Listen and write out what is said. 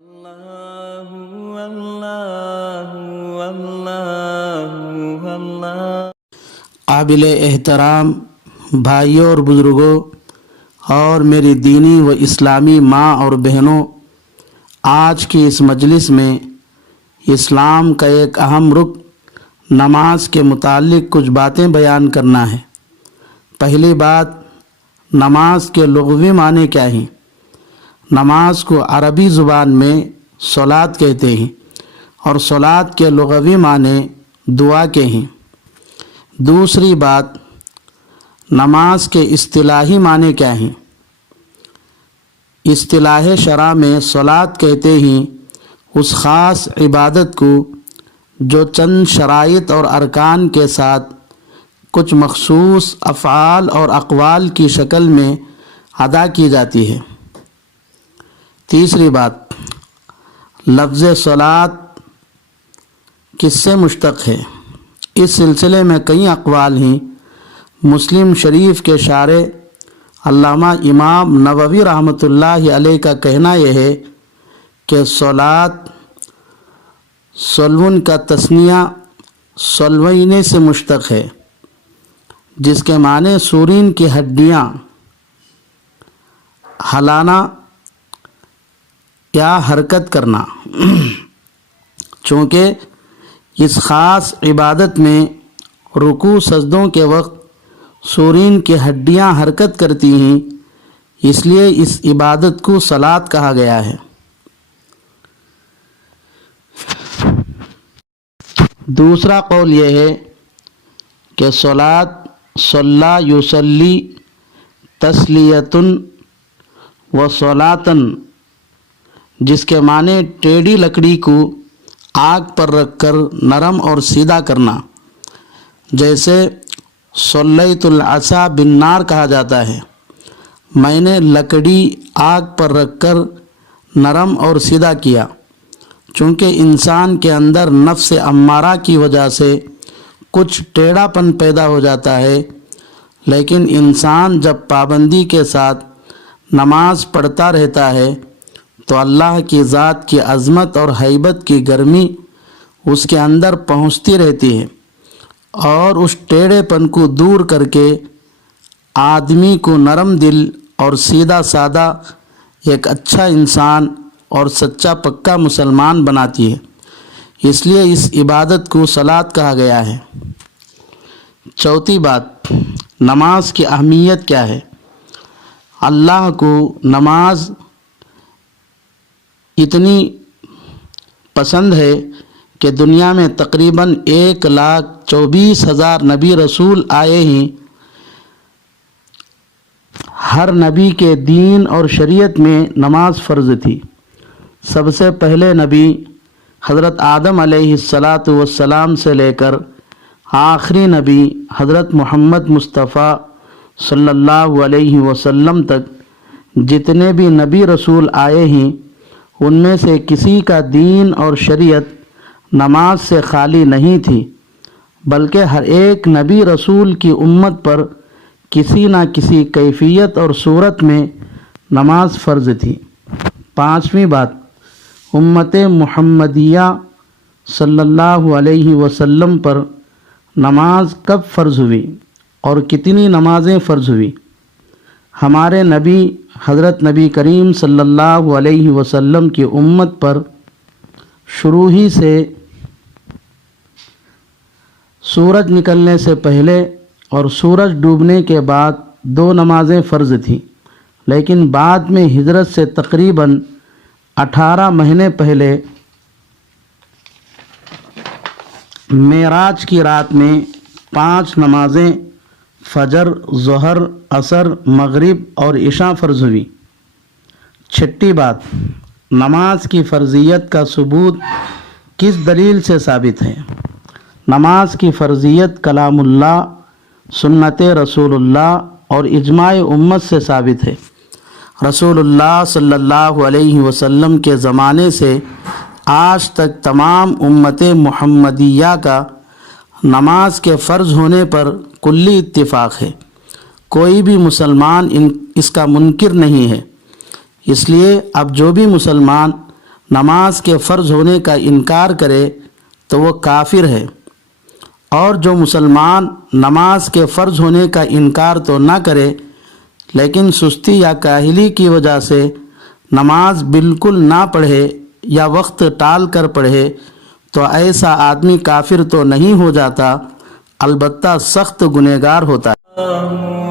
اللہ اللہ اللہ اللہ۔ قابل احترام بھائیوں اور بزرگوں اور میری دینی و اسلامی ماں اور بہنوں، آج کی اس مجلس میں اسلام کا ایک اہم رکن نماز کے متعلق کچھ باتیں بیان کرنا ہے۔ پہلی بات، نماز کے لغوی معنی کیا ہیں؟ نماز کو عربی زبان میں صلاۃ کہتے ہیں اور صلاۃ کے لغوی معنی دعا کے ہیں۔ دوسری بات، نماز کے اصطلاحی معنی کیا ہیں؟ اصطلاح شرع میں صلاۃ کہتے ہیں اس خاص عبادت کو جو چند شرائط اور ارکان کے ساتھ کچھ مخصوص افعال اور اقوال کی شکل میں ادا کی جاتی ہے۔ تیسری بات، لفظ صلاۃ کس سے مشتق ہے؟ اس سلسلے میں کئی اقوال ہیں۔ مسلم شریف کے شارح علامہ امام نووی رحمۃ اللہ علیہ کا کہنا یہ ہے کہ صلاۃ صلون کا تثنیہ صلوین سے مشتق ہے، جس کے معنی سورین کی ہڈیاں ہلانا یا حرکت کرنا۔ چونکہ اس خاص عبادت میں رکوع سجدوں کے وقت سورین کی ہڈیاں حرکت کرتی ہیں، اس لیے اس عبادت کو صلاۃ کہا گیا ہے۔ دوسرا قول یہ ہے کہ صلاۃ صلی یصلی تسلیۃً و صلاۃً، جس کے معنی ٹیڑھی لکڑی کو آگ پر رکھ کر نرم اور سیدھا کرنا، جیسے صلیت العصا بالنار کہا جاتا ہے، میں نے لکڑی آگ پر رکھ کر نرم اور سیدھا کیا۔ چونکہ انسان کے اندر نفس امارہ کی وجہ سے کچھ ٹیڑھا پن پیدا ہو جاتا ہے، لیکن انسان جب پابندی کے ساتھ نماز پڑھتا رہتا ہے تو اللہ کی ذات کی عظمت اور ہیبت کی گرمی اس کے اندر پہنچتی رہتی ہے، اور اس ٹیڑھے پن کو دور کر کے آدمی کو نرم دل اور سیدھا سادہ ایک اچھا انسان اور سچا پکا مسلمان بناتی ہے۔ اس لیے اس عبادت کو صلاۃ کہا گیا ہے۔ چوتھی بات، نماز کی اہمیت کیا ہے؟ اللہ کو نماز اتنی پسند ہے کہ دنیا میں تقریباً 1,24,000 نبی رسول آئے ہیں۔ ہر نبی کے دین اور شریعت میں نماز فرض تھی۔ سب سے پہلے نبی حضرت آدم علیہ السلام سے لے کر آخری نبی حضرت محمد مصطفیٰ صلی اللہ علیہ وسلم تک جتنے بھی نبی رسول آئے ہیں، ان میں سے کسی کا دین اور شریعت نماز سے خالی نہیں تھی، بلکہ ہر ایک نبی رسول کی امت پر کسی نہ کسی کیفیت اور صورت میں نماز فرض تھی۔ پانچویں بات، امت محمدیہ صلی اللہ علیہ وسلم پر نماز کب فرض ہوئی اور کتنی نمازیں فرض ہوئی؟ ہمارے نبی حضرت نبی کریم صلی اللہ علیہ وسلم کی امت پر شروع ہی سے سورج نکلنے سے پہلے اور سورج ڈوبنے کے بعد 2 نمازیں فرض تھیں، لیکن بعد میں ہجرت سے تقریباً 18 مہینے پہلے معراج کی رات میں 5 نمازیں فجر، ظہر، عصر، مغرب اور عشاء فرض ہوئی۔ چھٹی بات، نماز کی فرضیت کا ثبوت کس دلیل سے ثابت ہے؟ نماز کی فرضیت کلام اللہ، سنت رسول اللہ اور اجماع امت سے ثابت ہے۔ رسول اللہ صلی اللہ علیہ وسلم کے زمانے سے آج تک تمام امت محمدیہ کا نماز کے فرض ہونے پر کلی اتفاق ہے، کوئی بھی مسلمان اس کا منکر نہیں ہے۔ اس لیے اب جو بھی مسلمان نماز کے فرض ہونے کا انکار کرے تو وہ کافر ہے، اور جو مسلمان نماز کے فرض ہونے کا انکار تو نہ کرے لیکن سستی یا کاہلی کی وجہ سے نماز بالکل نہ پڑھے یا وقت ٹال کر پڑھے تو ایسا آدمی کافر تو نہیں ہو جاتا، البتہ سخت گنہگار ہوتا ہے۔